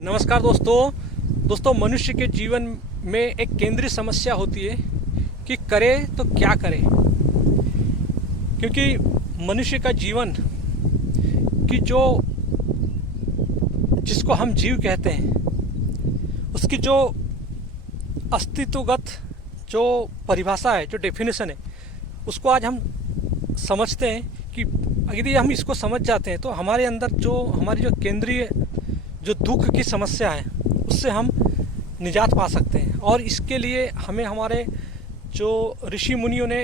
नमस्कार दोस्तों मनुष्य के जीवन में एक केंद्रीय समस्या होती है कि करे तो क्या करे। क्योंकि मनुष्य का जीवन की जिसको हम जीव कहते हैं, उसकी जो अस्तित्वगत जो परिभाषा है, जो डेफिनेशन है, उसको आज हम समझते हैं कि यदि हम इसको समझ जाते हैं तो हमारे अंदर हमारी जो केंद्रीय जो दुख की समस्या है उससे हम निजात पा सकते हैं। और इसके लिए हमें हमारे जो ऋषि मुनियों ने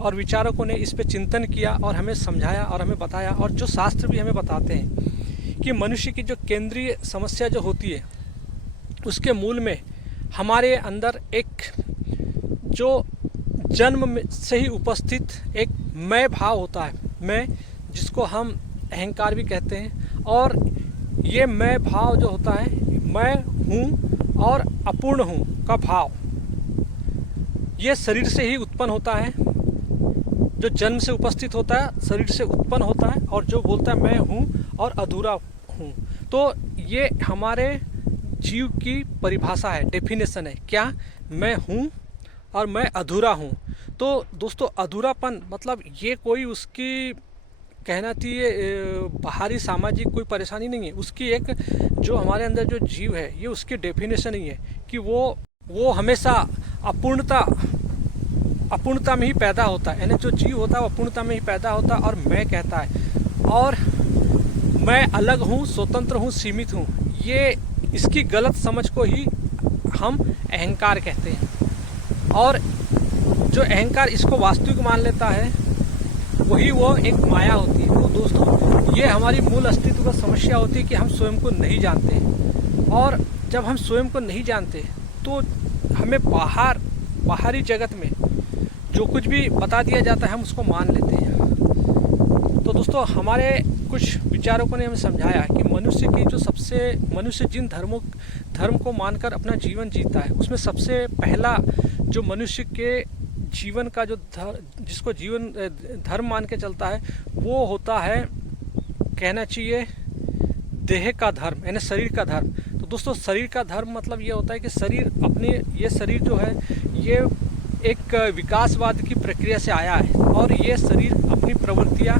और विचारकों ने इस पे चिंतन किया और हमें समझाया और हमें बताया, और जो शास्त्र भी हमें बताते हैं कि मनुष्य की जो केंद्रीय समस्या जो होती है उसके मूल में हमारे अंदर एक जो जन्म से ही उपस्थित एक मैं भाव होता है, मैं जिसको हम अहंकार भी कहते हैं। और ये मैं भाव जो होता है, मैं हूँ और अपूर्ण हूँ का भाव, ये शरीर से ही उत्पन्न होता है। जो जन्म से उपस्थित होता है शरीर से उत्पन्न होता है, और जो बोलता है मैं हूँ और अधूरा हूँ। तो ये हमारे जीव की परिभाषा है, डेफिनेशन है, क्या मैं हूँ और मैं अधूरा हूँ। तो दोस्तों अधूरापन मतलब ये कोई उसकी कहना चाहिए बाहरी सामाजिक कोई परेशानी नहीं है, उसकी एक जो हमारे अंदर जो जीव है ये उसकी डेफिनेशन ही है कि वो हमेशा अपूर्णता में ही पैदा होता है। यानी जो जीव होता है वो अपूर्णता में ही पैदा होता है और मैं कहता है, और मैं अलग हूँ, स्वतंत्र हूँ, सीमित हूँ। ये इसकी गलत समझ को ही हम अहंकार कहते हैं। और जो अहंकार इसको वास्तविक मान लेता है वही वो एक माया होती है। तो दोस्तों ये हमारी मूल अस्तित्व का समस्या होती है कि हम स्वयं को नहीं जानते हैं। और जब हम स्वयं को नहीं जानते तो हमें बाहरी जगत में जो कुछ भी बता दिया जाता है हम उसको मान लेते हैं। तो दोस्तों हमारे कुछ विचारकों ने हमें समझाया कि मनुष्य जिन धर्म को मानकर अपना जीवन जीता है उसमें सबसे पहला जो मनुष्य के जीवन का जो जिसको जीवन धर्म मान के चलता है वो होता है, कहना चाहिए, देह का धर्म, यानी शरीर का धर्म। तो दोस्तों शरीर का धर्म मतलब ये होता है कि ये शरीर जो है ये एक विकासवाद की प्रक्रिया से आया है, और ये शरीर अपनी प्रवृत्तियाँ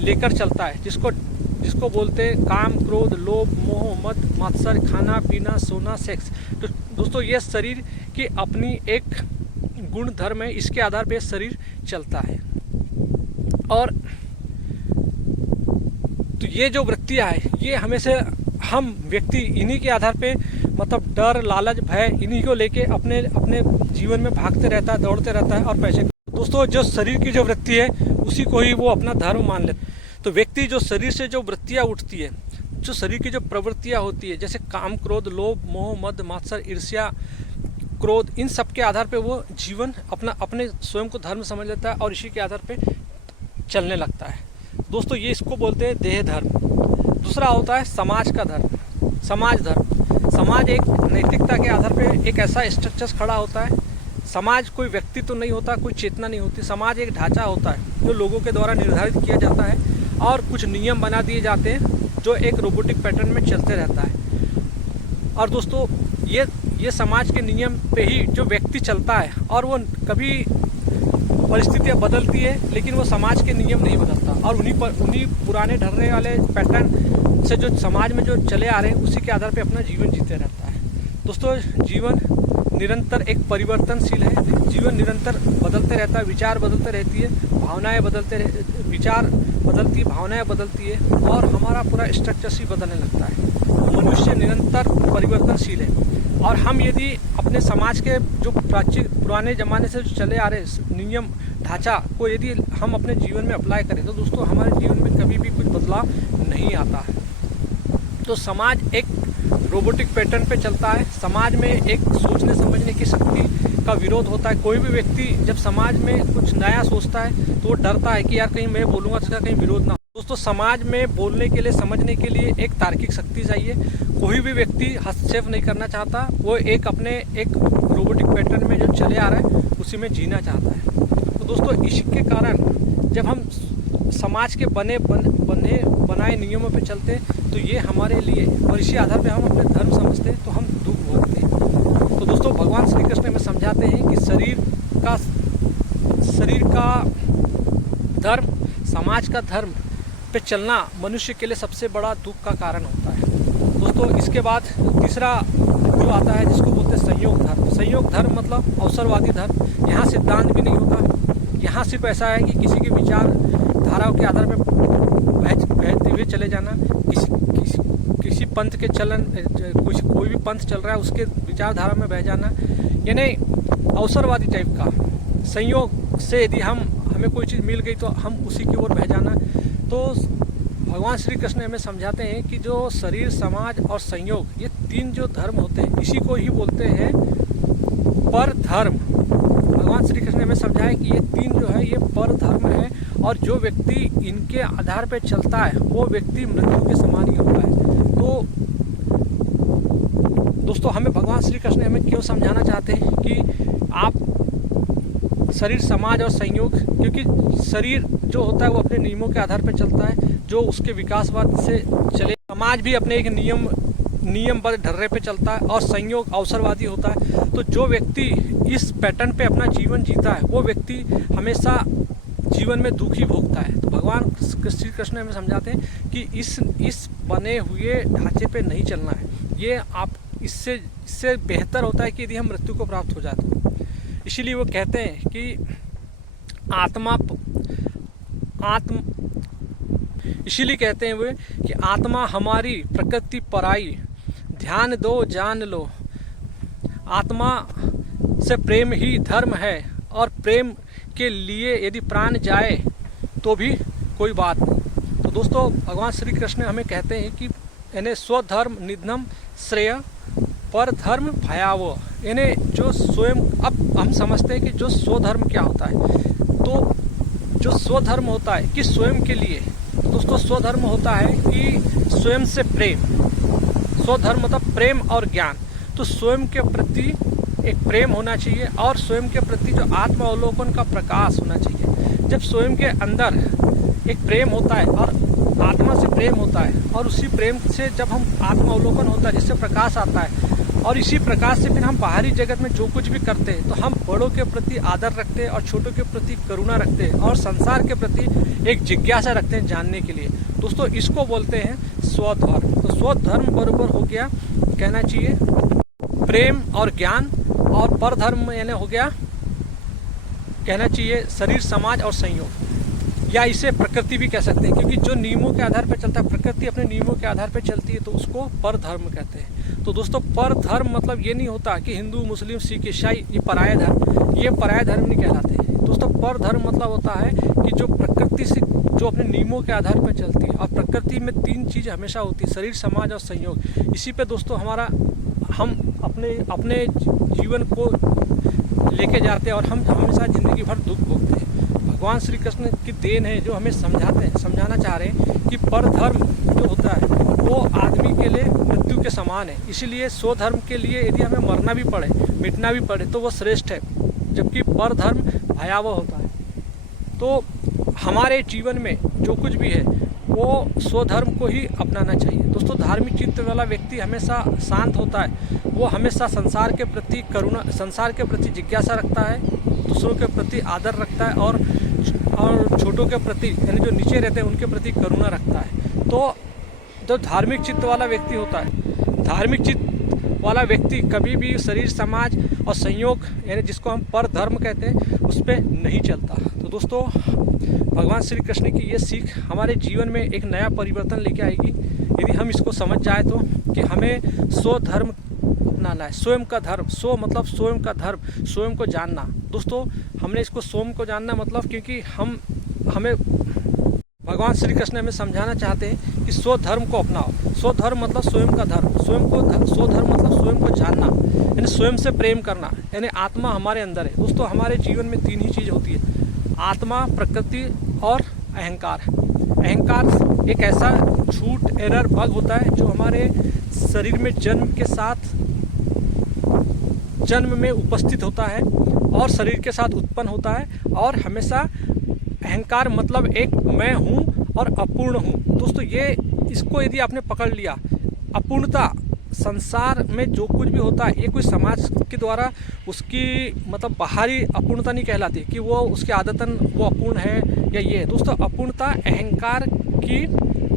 लेकर चलता है, जिसको बोलते हैं काम, क्रोध, लोभ, मोह, मद, मात्सर्य, खाना पीना, सोना, सेक्स। तो दोस्तों ये शरीर की अपनी एक गुण धर्म है, इसके आधार पे शरीर चलता है। और तो ये जो वृत्तियाँ है ये हमेशा हम व्यक्ति इन्हीं के आधार पे मतलब डर, लालच, भय इन्हीं को लेके अपने जीवन में भागते रहता है, दौड़ते रहता है और पैसे। दोस्तों जो शरीर की जो वृत्ति है उसी को ही वो अपना धर्म मान लेता है। तो व्यक्ति जो शरीर से जो वृत्तियाँ उठती है, जो शरीर की जो प्रवृत्तियाँ होती है, जैसे काम, क्रोध, लोभ, मोह, मद, मात्सर्य, ईर्ष्या, क्रोध, इन सब के आधार पे वो जीवन अपने स्वयं को धर्म समझ लेता है और इसी के आधार पे चलने लगता है। दोस्तों ये इसको बोलते हैं देह धर्म। दूसरा होता है समाज का धर्म, समाज धर्म। समाज एक नैतिकता के आधार पे एक ऐसा स्ट्रक्चर खड़ा होता है। समाज कोई व्यक्ति तो नहीं होता, कोई चेतना नहीं होती। समाज एक ढांचा होता है जो लोगों के द्वारा निर्धारित किया जाता है और कुछ नियम बना दिए जाते हैं जो एक रोबोटिक पैटर्न में चलते रहता है। और दोस्तों ये समाज के नियम पे ही जो व्यक्ति चलता है, और वो कभी परिस्थितियाँ बदलती है लेकिन वो समाज के नियम नहीं बदलता, और उन्हीं पुराने ढर्रे वाले पैटर्न से जो समाज में जो चले आ रहे हैं उसी के आधार पे अपना जीवन जीते रहता है। दोस्तों जीवन निरंतर एक परिवर्तनशील है, जीवन निरंतर बदलते रहता है, विचार बदलते रहती है, भावनाएं विचार बदलती है, भावनाएं बदलती है, और हमारा पूरा स्ट्रक्चर ही बदलने लगता है। मनुष्य निरंतर परिवर्तनशील है। और हम यदि अपने समाज के जो पुराने ज़माने से जो चले आ रहे नियम ढांचा को यदि हम अपने जीवन में अप्लाई करें तो दोस्तों हमारे जीवन में कभी भी कुछ बदलाव नहीं आता है। तो समाज एक रोबोटिक पैटर्न पे चलता है। समाज में एक सोचने समझने की शक्ति का विरोध होता है। कोई भी व्यक्ति जब समाज में कुछ नया सोचता है तो वो डरता है कि यार कहीं मैं बोलूँगा तो इसका कहीं विरोध ना हो। दोस्तों समाज में बोलने के लिए, समझने के लिए एक तार्किक शक्ति चाहिए। कोई भी व्यक्ति हस्तक्षेप नहीं करना चाहता, वो एक रोबोटिक पैटर्न में जो चले आ रहा है उसी में जीना चाहता है। तो दोस्तों इसके कारण जब हम समाज के बनाए नियमों पे चलते तो ये हमारे लिए, और इसी आधार पे हम अपने धर्म समझते तो हम दुख भोगते हैं। तो दोस्तों भगवान श्री कृष्ण हमें समझाते हैं कि शरीर का धर्म, समाज का धर्म पे चलना मनुष्य के लिए सबसे बड़ा दुख का कारण होता है। दोस्तों इसके बाद तीसरा जो आता है जिसको बोलते हैं संयोग धर्म। संयोग धर्म मतलब अवसरवादी धर्म। यहाँ सिद्धांत भी नहीं होता, यहाँ सिर्फ ऐसा है कि किसी के विचार धाराओं के आधार पर बहते हुए चले जाना, किसी पंथ के चलन, कोई भी पंथ चल रहा है उसके विचारधारा में बह जाना, यानी अवसरवादी टाइप का। संयोग से यदि हमें कोई चीज़ मिल गई तो हम उसी की ओर बह जाना। तो भगवान श्री कृष्ण हमें समझाते हैं कि जो शरीर, समाज और संयोग, ये तीन जो धर्म होते हैं इसी को ही बोलते हैं पर धर्म। भगवान श्री कृष्ण ने हमें समझाया कि ये तीन जो है ये पर धर्म है, और जो व्यक्ति इनके आधार पर चलता है वो व्यक्ति मृत्यु के समान ही होता है। तो दोस्तों हमें भगवान श्री कृष्ण हमें क्यों समझाना चाहते हैं कि आप शरीर, समाज और संयोग, क्योंकि शरीर जो होता है वो अपने नियमों के आधार पर चलता है, जो उसके विकासवाद से चले। समाज भी अपने एक नियमबद्ध ढर्रे पे चलता है, और संयोग अवसरवादी होता है। तो जो व्यक्ति इस पैटर्न पे अपना जीवन जीता है वो व्यक्ति हमेशा जीवन में दुख ही भोगता है। तो भगवान श्री कृष्ण हमें समझाते हैं कि इस बने हुए ढांचे पे नहीं चलना है। ये आप इससे बेहतर होता है कि यदि हम मृत्यु को प्राप्त हो जाए तो। इसीलिए वो कहते हैं कि इसीलिए कहते हैं वे कि आत्मा हमारी, प्रकृति पराई, ध्यान दो जान लो, आत्मा से प्रेम ही धर्म है, और प्रेम के लिए यदि प्राण जाए तो भी कोई बात नहीं। तो दोस्तों भगवान श्री कृष्ण हमें कहते हैं कि यानी स्वधर्म निधनम श्रेय, पर धर्म भयावह, यानी जो स्वयं, अब हम समझते हैं कि जो स्वधर्म क्या होता है। तो जो स्वधर्म होता है कि स्वयं के लिए, तो दोस्तों स्वधर्म होता है कि स्वयं से प्रेम। स्वधर्म मतलब प्रेम और ज्ञान। तो स्वयं के प्रति एक प्रेम होना चाहिए, और स्वयं के प्रति जो आत्मावलोकन का प्रकाश होना चाहिए। जब स्वयं के अंदर एक प्रेम होता है और आत्मा से प्रेम होता है, और उसी प्रेम से जब हम आत्मावलोकन होता है जिससे प्रकाश आता है, और इसी प्रकाश से फिर हम बाहरी जगत में जो कुछ भी करते हैं तो हम बड़ों के प्रति आदर रखते हैं, और छोटों के प्रति करुणा रखते हैं, और संसार के प्रति एक जिज्ञासा रखते हैं जानने के लिए। दोस्तों इसको बोलते हैं स्वधर्म। तो स्वधर्म बराबर हो गया कहना चाहिए प्रेम और ज्ञान, और परधर्म यानी हो गया कहना चाहिए शरीर, समाज और संयोग, या इसे प्रकृति भी कह सकते हैं, क्योंकि जो नियमों के आधार पर चलता है, प्रकृति अपने नियमों के आधार पर चलती है, तो उसको परधर्म कहते हैं। तो दोस्तों परधर्म मतलब ये नहीं होता कि हिंदू, मुस्लिम, सिख, ईसाई ये पराया धर्म, ये पराया धर्म नहीं कहलाते। दोस्तों परधर्म मतलब होता है कि जो प्रकृति से, जो अपने नियमों के आधार पर चलती है, और प्रकृति में तीन चीज़ हमेशा होती है, शरीर, समाज और संयोग। इसी पे दोस्तों हम अपने जीवन को लेके जाते हैं, और हम हमेशा ज़िंदगी भर दुख भोगते हैं। भगवान श्री कृष्ण की देन है जो हमें समझाना चाह रहे हैं कि परधर्म जो होता है वो आदमी के लिए मृत्यु के समान है। इसीलिए स्वधर्म के लिए यदि हमें मरना भी पड़े, मिटना भी पड़े, तो वो श्रेष्ठ है, जबकि परधर्म भयावह होता है। तो हमारे जीवन में जो कुछ भी है वो स्वधर्म को ही अपनाना चाहिए। दोस्तों धार्मिक चित्त वाला व्यक्ति हमेशा शांत होता है, वो हमेशा संसार के प्रति करुणा, संसार के प्रति जिज्ञासा रखता है, दूसरों के प्रति आदर रखता है, और छोटों के प्रति यानी जो नीचे रहते हैं उनके प्रति करुणा रखता है। तो जो धार्मिक चित्त वाला व्यक्ति होता है, धार्मिक चित्त वाला व्यक्ति कभी भी शरीर, समाज और संयोग यानी जिसको हम परधर्म कहते हैं उस पर नहीं चलता। तो दोस्तों भगवान श्री कृष्ण की ये सीख हमारे जीवन में एक नया परिवर्तन लेके आएगी यदि हम इसको समझ जाए तो, कि हमें स्वधर्म अपनाना है, स्वयं का धर्म। स्व मतलब स्वयं का धर्म, स्वयं को जानना। दोस्तों हमने इसको स्वयं को जानना मतलब, क्योंकि हमें भगवान श्री कृष्ण हमें समझाना चाहते हैं कि स्वधर्म को अपनाओ। स्वधर्म मतलब स्वयं का धर्म, स्वधर्म मतलब स्वयं को जानना, यानी स्वयं से प्रेम करना, यानी आत्मा हमारे अंदर है। दोस्तों हमारे जीवन में तीन ही चीज़ होती है, आत्मा, प्रकृति और अहंकार। अहंकार एक ऐसा झूठ, एरर, बग होता है जो हमारे शरीर में जन्म में उपस्थित होता है और शरीर के साथ उत्पन्न होता है, और हमेशा अहंकार मतलब एक मैं हूँ और अपूर्ण हूँ। दोस्तों ये इसको यदि आपने पकड़ लिया, अपूर्णता संसार में जो कुछ भी होता है ये कोई समाज के द्वारा उसकी मतलब बाहरी अपूर्णता नहीं कहलाती कि वो उसकी आदतन वो अपूर्ण है या ये है। दोस्तों अपूर्णता अहंकार की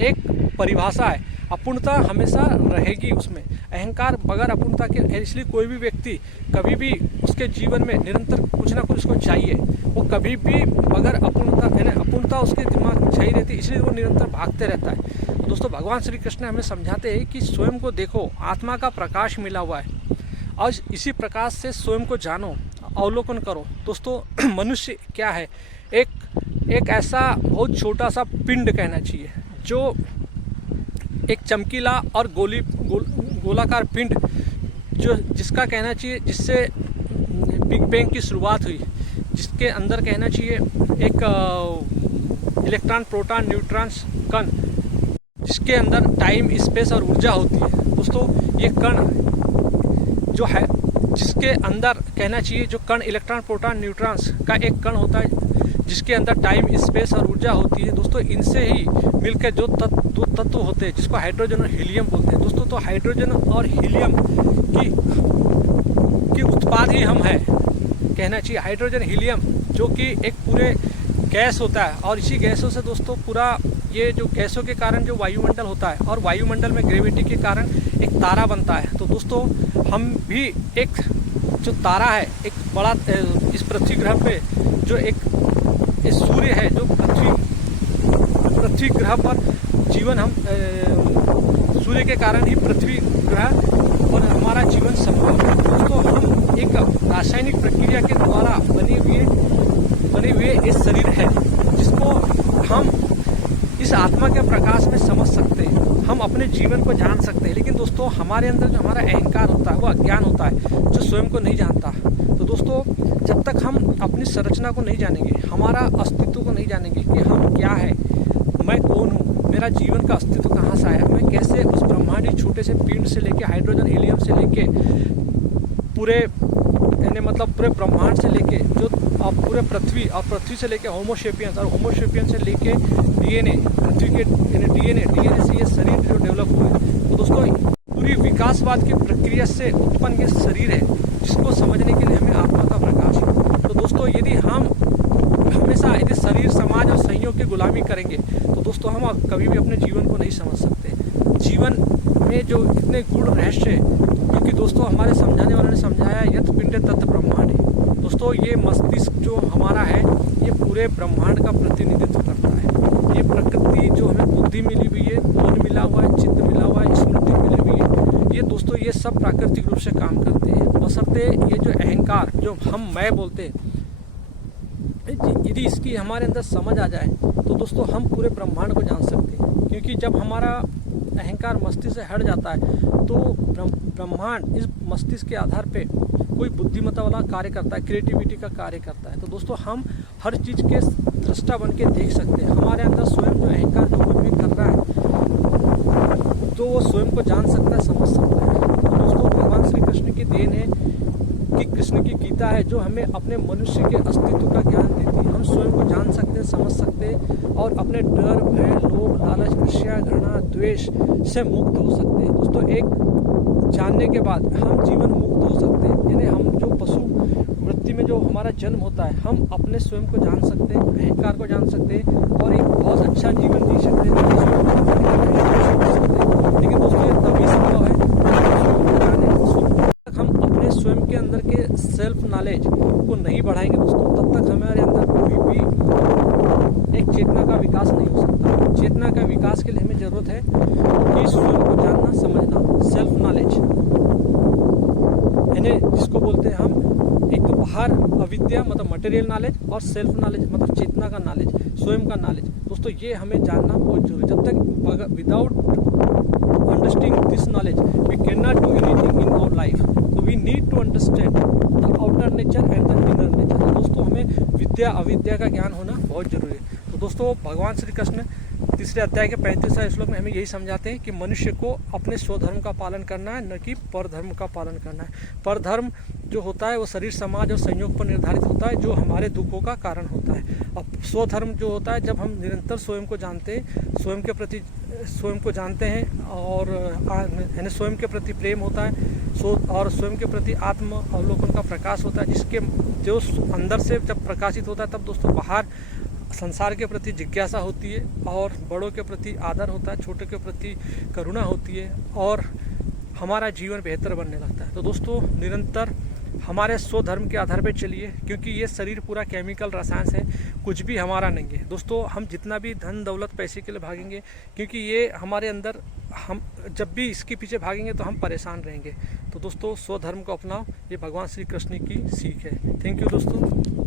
एक परिभाषा है। अपूर्णता हमेशा रहेगी उसमें, अहंकार बगैर अपूर्णता के। इसलिए कोई भी व्यक्ति कभी भी उसके जीवन में निरंतर कुछ ना कुछ उसको चाहिए, वो कभी भी बगैर अपूर्णता यानी अपूर्णता उसके दिमाग में चाहिए रहती है, इसलिए वो निरंतर भागते रहता है। तो दोस्तों भगवान श्री कृष्ण हमें समझाते हैं कि स्वयं को देखो, आत्मा का प्रकाश मिला हुआ है और इसी प्रकाश से स्वयं को जानो, अवलोकन करो। दोस्तों मनुष्य क्या है, एक ऐसा बहुत छोटा सा पिंड कहना चाहिए, जो एक चमकीला और गोलाकार पिंड जो जिसका कहना चाहिए जिससे बिग बैंग की शुरुआत हुई, जिसके अंदर कहना चाहिए एक इलेक्ट्रॉन प्रोटॉन न्यूट्रॉन्स कण, जिसके अंदर टाइम स्पेस और ऊर्जा होती है। दोस्तों ये कण जो है जिसके अंदर कहना चाहिए जो कण इलेक्ट्रॉन प्रोटॉन न्यूट्रॉन्स का एक कण होता है जिसके अंदर टाइम स्पेस और ऊर्जा होती है। दोस्तों इनसे ही मिलकर जो दो तत्व होते हैं जिसको हाइड्रोजन और हीलियम बोलते हैं। दोस्तों तो हाइड्रोजन और हीलियम की उत्पाद ही हम हैं कहना चाहिए। हाइड्रोजन हीलियम जो कि एक पूरे गैस होता है और इसी गैसों से दोस्तों पूरा ये जो गैसों के कारण जो वायुमंडल होता है और वायुमंडल में ग्रेविटी के कारण एक तारा बनता है। तो दोस्तों हम भी एक जो तारा है, एक बड़ा इस पृथ्वी ग्रह पे जो एक सूर्य है, जो पृथ्वी ग्रह पर जीवन हम सूर्य के कारण ही पृथ्वी ग्रह और हमारा जीवन संभव है। दोस्तों हम एक रासायनिक प्रक्रिया के द्वारा बने हुए इस शरीर है जिसको हम इस आत्मा के प्रकाश में समझ सकते हैं, हम अपने जीवन को जान सकते हैं। लेकिन दोस्तों हमारे अंदर जो हमारा अहंकार होता है वो अज्ञान होता है जो स्वयं को नहीं जानता। तो दोस्तों जब तक हम अपनी संरचना को नहीं जानेंगे, हमारा अस्तित्व को नहीं जानेंगे कि हम क्या है, मैं कौन हूँ, मेरा जीवन का अस्तित्व कहाँ से आया, मैं कैसे उस ब्रह्मांडी छोटे से पिंड से लेके हाइड्रोजन हीलियम से लेके पूरे यानी मतलब पूरे ब्रह्मांड से लेके जो पूरे पृथ्वी और पृथ्वी से लेके होमोसेपियंस और होमोसेपियंस से लेके डीएनए, पृथ्वी के डीएनए से ये शरीर जो डेवलप हुए। तो दोस्तों पूरी विकासवाद की प्रक्रिया से उत्पन्न ये शरीर है जिसको समझने के लिए हमें आत्मा का प्रकाश है। तो दोस्तों यदि हम हमेशा यदि शरीर समाज और संयोग की गुलामी करेंगे तो दोस्तों हम कभी भी अपने जीवन को नहीं समझ सकते। जीवन में जो इतने गूढ़ रहस्य है, क्योंकि दोस्तों हमारे समझाने वालों ने समझाया यथ पिंड तत् ब्रह्मांड है। दोस्तों ये मस्तिष्क जो हमारा है ये पूरे ब्रह्मांड का प्रतिनिधित्व करता है। ये प्रकृति जो हमें बुद्धि मिली हुई है, मन मिला हुआ है, चित्त मिला हुआ है, स्मृति मिली हुई है, ये दोस्तों ये सब प्राकृतिक रूप से काम करते हैं। बशर्ते ये जो अहंकार जो हम मैं बोलते हैं, यदि इसकी हमारे अंदर समझ आ जाए तो दोस्तों हम पूरे ब्रह्मांड को जान सकते हैं। क्योंकि जब हमारा अहंकार मस्तिष्क से हट जाता है तो ब्रह्मांड इस मस्तिष्क के आधार पे कोई बुद्धिमत्ता वाला कार्य करता है, क्रिएटिविटी का कार्य करता है। तो दोस्तों हम हर चीज़ के दृष्टा बन के देख सकते हैं। हमारे अंदर स्वयं जो अहंकार जो कुछ भी कर रहा है तो वो स्वयं को जान सकता है, समझ सकता है। तो दोस्तों भगवान श्री कृष्ण की देन है कि कृष्ण की गीता है जो हमें अपने मनुष्य के अस्तित्व का ज्ञान देती है। हम स्वयं को जान सकते हैं, समझ सकते हैं और अपने डर, भय, लोभ, लालच, ईर्ष्या, घृणा, द्वेष से मुक्त हो सकते हैं। दोस्तों एक जानने के बाद हम जीवन मुक्त हो सकते हैं। यानी हम जो पशु वृत्ति में जो हमारा जन्म होता है, हम अपने स्वयं को जान सकते हैं, अहंकार को जान सकते हैं और एक बहुत अच्छा जीवन जी सकते हैं। लेकिन दोस्तों ये तभी संभव है हम अपने स्वयं के अंदर के सेल्फ नॉलेज को नहीं बढ़ाएंगे दोस्तों, तब तक हमारे अंदर कोई भी एक चेतना का विकास नहीं हो सकता। चेतना का विकास के लिए हमें जरूरत है कि स्वयं को जानना, समझना, सेल्फ नॉलेज यानी जिसको बोलते हैं हम एक तो बाहर अविद्या मतलब मटेरियल नॉलेज और सेल्फ नॉलेज मतलब चेतना का नॉलेज, स्वयं का नॉलेज। दोस्तों ये हमें जानना बहुत जरूरी है। जब तक without understanding this knowledge we cannot do anything in our life, so we need to understand the outer nature and the inner nature। दोस्तों हमें विद्या अविद्या का ज्ञान होना बहुत जरूरी है। तो दोस्तों भगवान श्री कृष्ण तीसरे अध्याय के 35वें श्लोक में हमें यही समझाते हैं कि मनुष्य को अपने स्वधर्म का पालन करना है, न कि परधर्म का पालन करना है। परधर्म जो होता है वो शरीर, समाज और संयोग पर निर्धारित होता है, जो हमारे दुखों का कारण होता है। अब स्वधर्म जो होता है, जब हम निरंतर स्वयं को जानते हैं, स्वयं के प्रति स्वयं को जानते हैं और यानी स्वयं के प्रति प्रेम होता है, और स्वयं के प्रति आत्म अवलोकन का प्रकाश होता है, जिसके जो अंदर से जब प्रकाशित होता है तब दोस्तों बाहर संसार के प्रति जिज्ञासा होती है और बड़ों के प्रति आदर होता है, छोटे के प्रति करुणा होती है और हमारा जीवन बेहतर बनने लगता है। तो दोस्तों निरंतर हमारे स्वधर्म के आधार पर चलिए, क्योंकि ये शरीर पूरा केमिकल रसायन है, कुछ भी हमारा नहीं है दोस्तों। हम जितना भी धन दौलत पैसे के लिए भागेंगे, क्योंकि ये हमारे अंदर, हम जब भी इसके पीछे भागेंगे तो हम परेशान रहेंगे। तो दोस्तों स्वधर्म को अपनाओ, ये भगवान श्री कृष्ण की सीख है। थैंक यू दोस्तों।